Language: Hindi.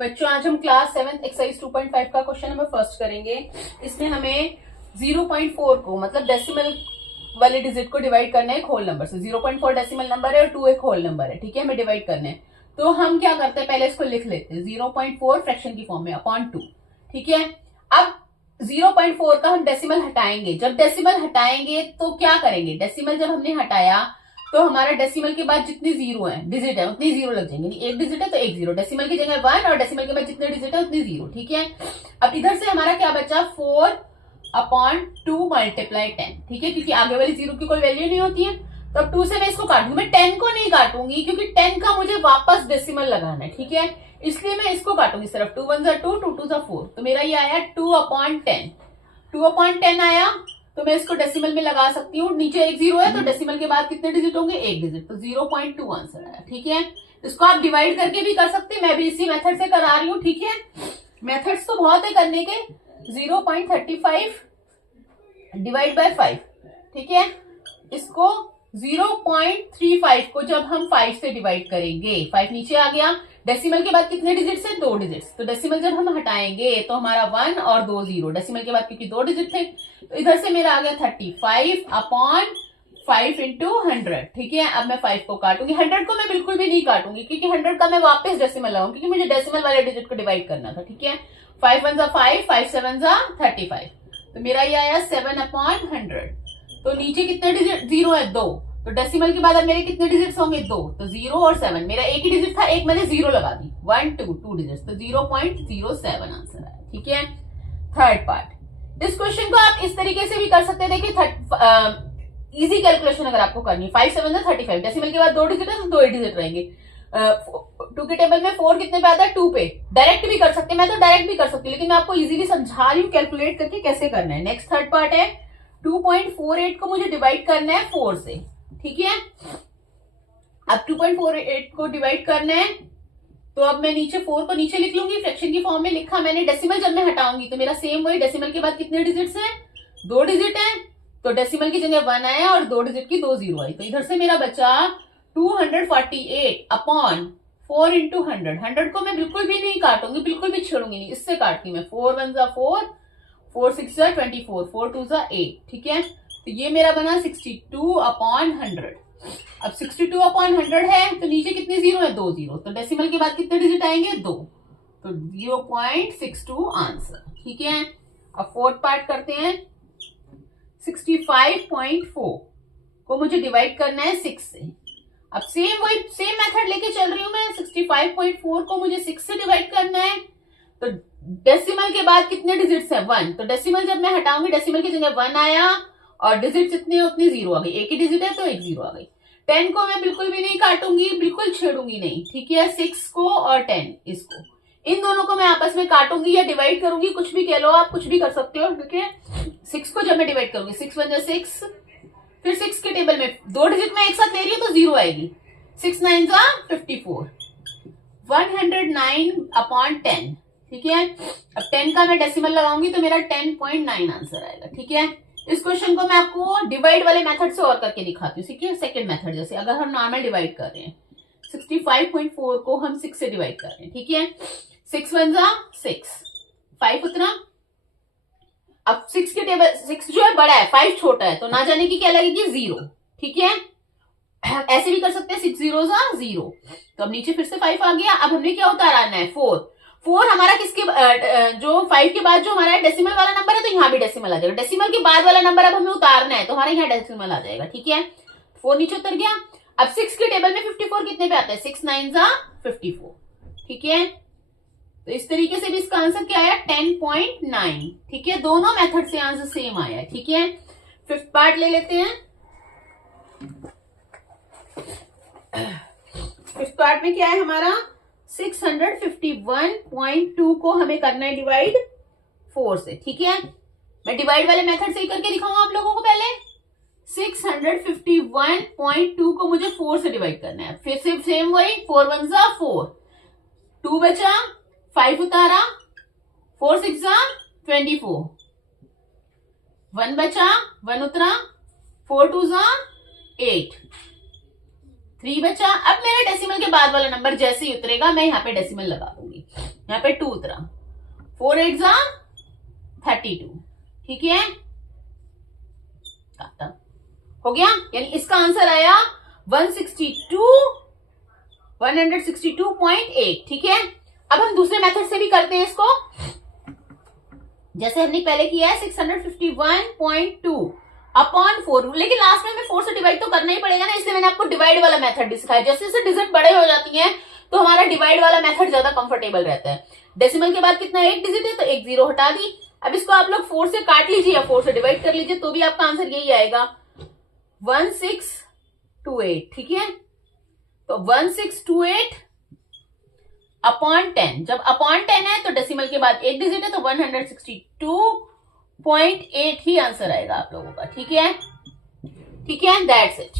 बच्चों आज हम क्लास 7 एक्सरसाइज 2.5 का क्वेश्चन नंबर फर्स्ट करेंगे। इसमें हमें 0.4 को मतलब डेसिमल वाले डिजिट को डिवाइड करना है एक होल नंबर से। 0.4 डेसिमल नंबर है और 2 एक होल नंबर है, ठीक है, हमें डिवाइड करना है। तो हम क्या करते हैं, पहले इसको लिख लेते हैं 0.4 फ्रैक्शन की फॉर्म में अपॉन 2, ठीक है। अब 0.4 का हम डेसिमल हटाएंगे। जब डेसिमल हटाएंगे तो क्या करेंगे, डेसिमल जब हमने हटाया तो हमारा डेसिमल के बाद जितनी जीरो है डिजिट है उतनी जीरो लग जाएंगे। एक डिजिट है तो एक जीरो, डेसिमल की जगह 1 और डेसिमल के बाद जितने डिजिट है उतनी जीरो, ठीक है। अब इधर से हमारा क्या बचा, 4/2 मल्टीप्लाई 10, ठीक है, क्योंकि आगे वाली जीरो की कोई वैल्यू नहीं होती है। तो अब 2 से मैं इसको काटूंगी, मैं 10 को नहीं काटूंगी क्योंकि 10 का मुझे वापस डेसिमल लगाना है, ठीक है, इसलिए मैं इसको काटूंगी सिर्फ। 2 1 2, 2 2 4, तो मेरा ये आया 2/10। 2/10 आया तो मैं इसको डेसिमल में लगा सकती हूँ। नीचे एक जीरो है तो डेसिमल के बाद कितने डिजिट होंगे, एक डिजिट, तो 0.2 आंसर आया, ठीक है। इसको आप डिवाइड करके भी कर सकते हैं, मैं भी इसी मेथड से करा रही हूँ, ठीक है। मेथड्स तो बहुत है करने के। 0.35 डिवाइड बाय 5, ठीक है। इसको 0.35 को जब हम 5 से डिवाइड करेंगे, 5 नीचे आ गया, डेसिमल के बाद कितने डिजिट्स है, 2 डिजिट्स, तो डेसिमल जब हम हटाएंगे तो हमारा 1 और 2 जीरो, डेसिमल के बाद क्योंकि 2 डिजिट थे तो इधर से मेरा आ गया 35/5 इंटू 100, ठीक है। अब मैं 5 को काटूंगी, 100 को मैं बिल्कुल भी नहीं काटूंगी क्योंकि 100 का मैं वापस डेसिमल लगाऊंगी क्योंकि मुझे डेसिमल वाले डिजिट को डिवाइड करना था, ठीक है। 5 1 5, 5 7 35, तो मेरा ये आया 7/100। तो नीचे कितने डिजिट जीरो है, 2, तो डेसिमल के बाद अब मेरे कितने डिजिट्स होंगे, 2, तो 0 और 7, मेरा एक ही डिजिट था, एक मैंने जीरो लगा दी, 1 2 डिजिट, तो 0.07 आंसर आया, ठीक है। थर्ड पार्ट, इस क्वेश्चन को आप इस तरीके से भी कर सकते हैं। देखिए इजी कैलकुलेशन अगर आपको करनी, 5 7 35, डेसिमल के बाद 2 डिजिट है तो 2 ही डिजिट रहेंगे। 2 के टेबल में 4 कितने पे आता है, 2 पे। डायरेक्ट भी कर सकते हैं, मैं तो डायरेक्ट भी कर सकती हूँ, लेकिन मैं आपको इजीली समझा रही हूँ कैलकुलेट करके कैसे करना है। नेक्स्ट थर्ड पार्ट है, 2.48 को मुझे डिवाइड करना है 4 से, ठीक है। अब 2.48 को डिवाइड करना है तो अब मैं नीचे 4 को नीचे लिख लूंगी, फ्रैक्शन की फॉर्म में लिखा मैंने। डेसिमल जब मैं हटाऊंगी तो मेरा सेम वही, डेसिमल के बाद कितने डिजिट्स हैं, 2 डिजिट है, तो डेसिमल की जगह 1 आया और 2 डिजिट की 2 जीरो आई, तो इधर से मेरा बचा 248/4 इंटू 100। 100 को मैं बिल्कुल भी नहीं काटूंगी, बिल्कुल भी छेड़ूंगी नहीं, इससे काटती मैं। 4 1 4, 4 6 24, 4 2 8, ठीक है। तो ये मेरा बना 62/100। अब 62/100 है तो नीचे कितने जीरो है, 2 जीरो, तो डेसिमल के बाद कितने डिजिट आएंगे, 2, तो 0.62 आंसर, ठीक है। अब फोर्थ पार्ट करते हैं। 65.4 को मुझे डिवाइड करना है 6 से। अब सेम मेथड लेके चल रही हूं मैं। 65.4 को मुझे 6 से डिवाइड करना है, तो डेसिमल के बाद कितने डिजिट्स है, 1, तो डेसिमल जब मैं हटाऊंगी, डेसिमल की जगह 1 आया और डिजिट जितनी उतनी जीरो आ गई, एक ही डिजिट है तो एक जीरो आ गई। 10 को मैं बिल्कुल भी नहीं काटूंगी, बिल्कुल छेड़ूंगी नहीं, ठीक है। 6 को और 10, इसको, इन दोनों को मैं आपस में काटूंगी या डिवाइड करूंगी, कुछ भी कह लो आप, कुछ भी कर सकते हो, ठीक है। 6 को जब मैं डिवाइड करूंगी, 6 1 6, फिर 6 के टेबल में 2 डिजिट में एक साथ ले रही हूँ तो जीरो आएगी, 6 9 54, 109/10, ठीक है। अब 10 का मैं डेसिमल लगाऊंगी तो मेरा 10.9 आंसर आएगा, ठीक है। इस क्वेश्चन को मैं आपको डिवाइड वाले मेथड से और करके दिखाती हूँ, ठीक है। सेकंड मेथड, जैसे अगर हम नॉर्मल डिवाइड कर रहे हैं, 65.4 को हम 6 से डिवाइड कर रहे हैं, ठीक है। 6 1 6, 5 उतना। अब 6 के टेबल, 6 जो है बड़ा है, 5 छोटा है, तो ना जाने की क्या लगेगी, 0, ठीक है। ऐसे भी कर सकते हैं, 6 0 0, तो अब नीचे फिर से 5 आ गया। अब हमने क्या उतारना है, 4 हमारा किसके जो 5 के बाद जो हमारा डेसिमल वाला नंबर है, तो यहाँ भी डेसिमल आ जाएगा। डेसिमल के बाद वाला नंबर अब हमें उतारना है तो हमारे यहाँ डेसिमल आ जाएगा, ठीक है। 4 नीचे उतर गया। अब 6 के टेबल में 54 कितने पे आता है, 6 9 54, ठीक है। तो इस तरीके से भी इसका आंसर क्या आया, 10.9, ठीक है। दोनों मेथड से आंसर सेम आया है, ठीक है। फिफ्थ पार्ट ले लेते हैं। फिफ्थ पार्ट में क्या है हमारा, 651.2 को हमें करना है डिवाइड 4 से, ठीक है। मैं डिवाइड वाले मेथड से ही करके दिखाऊंगा आप लोगों को। पहले 651.2 को मुझे 4 से डिवाइड करना है, फिर से सेम वही, 4 1 4, 2 बचा, 5 उतारा, 4 6 24, 1 बचा, 1 उतरा, 4 2 8, 3 बचा। अब मेरा डेसिमल के बाद वाला नंबर जैसे ही उतरेगा मैं यहाँ पे डेसिमल लगा दूंगी। यहाँ पे 2 उतरा, 4 8 जा 32, ठीक है, खत्म हो गया। यानी इसका आंसर आया 162.8, ठीक है। अब हम दूसरे मेथड से भी करते हैं इसको, जैसे हमने पहले किया है 651.2 अपॉन 4, लेकिन लास्ट में हमें 4 से डिवाइड तो करना ही पड़ेगा ना, इसलिए मैंने आपको डिवाइड वाला मेथड भी सिखाया। जैसे जैसे डिजिट बड़े हो जाती हैं तो हमारा डिवाइड वाला मेथड ज्यादा कंफर्टेबल रहता है। डेसिमल के बाद कितना, 1 डिजिट है तो 1 0 हटा दी। अब इसको आप लोग 4 से काट लीजिए या 4 से डिवाइड कर लीजिए तो भी आपका आंसर यही आएगा 1628, ठीक है। तो 1628 अपॉन 10, जब अपॉन 10 है तो डेसिमल के बाद 1 डिजिट है तो 162.8 ही आंसर आएगा आप लोगों का, ठीक है, ठीक है, दैट्स इट।